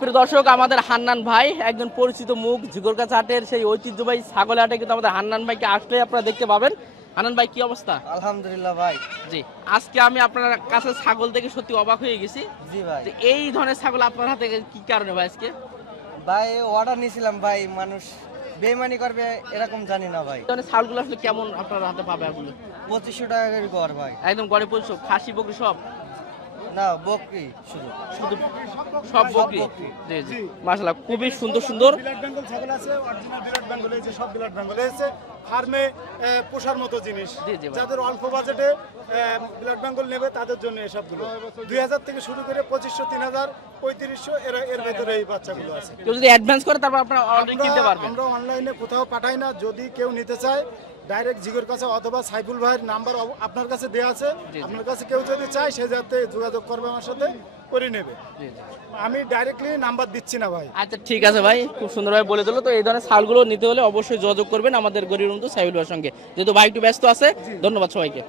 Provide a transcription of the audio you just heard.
প্রিয় দর্শক, আমাদের হান্নান ভাই একজন পরিচিত মুখ। ঝিকরগাছা হাটের সেই ঐতিহ্যবাহী ছাগল হাটে কিন্তু আমাদের হান্নান ভাইকে আসলে আপনারা দেখতে পাবেন। হান্নান ভাই, কি অবস্থা? আলহামদুলিল্লাহ ভাই। জি, আজকে আমি আপনার কাছে ছাগল দেখে সত্যি অবাক হয়ে গেছি। জি ভাই। যে এই ধরনের ছাগল আপনার হাতে কি কারণে ভাই আজকে? ভাই অর্ডার নিয়েছিলাম ভাই, মানুষ বেইমানি করবে এরকম জানি না ভাই। এই ধরনের ছাগলগুলো আসলে কেমন আপনার হাতে পাবে আপনি? 2500 টাকা করে গড় ভাই। একদম গড়ে পড়ছো, খাসি বকরি সব? না, বকরি শুধু। শুধু সব বকরি? বকরি। জি জি, মাশাআল্লাহ, খুবই সুন্দর সুন্দর। বিলাট বেঙ্গল ছাগল আছে, অরিজিনাল বিলাট বেঙ্গল এই যে সব বিলাট বেঙ্গল এসেছে ফার্মে পোষার মতো জিনিস। জি জি ভাই। যাদের অল্প বাজেটে বিলাট বেঙ্গল নেবে তাদের জন্য এসবগুলো 2000 থেকে শুরু করে 2500, 3000, 3500 এর ভেতরে এই বাচ্চাগুলো আছে। কেউ যদি অ্যাডভান্স করে তারপর আপনারা অর্ডার কিনতে পারবেন। আমরা অনলাইনে কোথাও পাঠাই না। যদি কেউ নিতে চায় ডাইরেক্ট জিগর কাছে অথবা সাইফুল ভাইয়ের নাম্বার আপনার কাছে দেওয়া আছে, আপনার কাছে কেউ যদি চায় সে যাতে যোগাযোগ করবে আমার সাথে, করে নেবে। জি জি। আমি ডাইরেক্টলি নাম্বার দিচ্ছি না ভাই। আচ্ছা ঠিক আছে ভাই, খুব সুন্দরভাবে বলে দিল। তো এই ধরনের ছাগলগুলো নিতে হলে অবশ্যই যোগাযোগ করবেন আমাদের গরিব বন্ধু সাইফুল ভাইয়ের সঙ্গে, যেহেতু ভাই একটু ব্যস্ত আছে। ধন্যবাদ সবাইকে।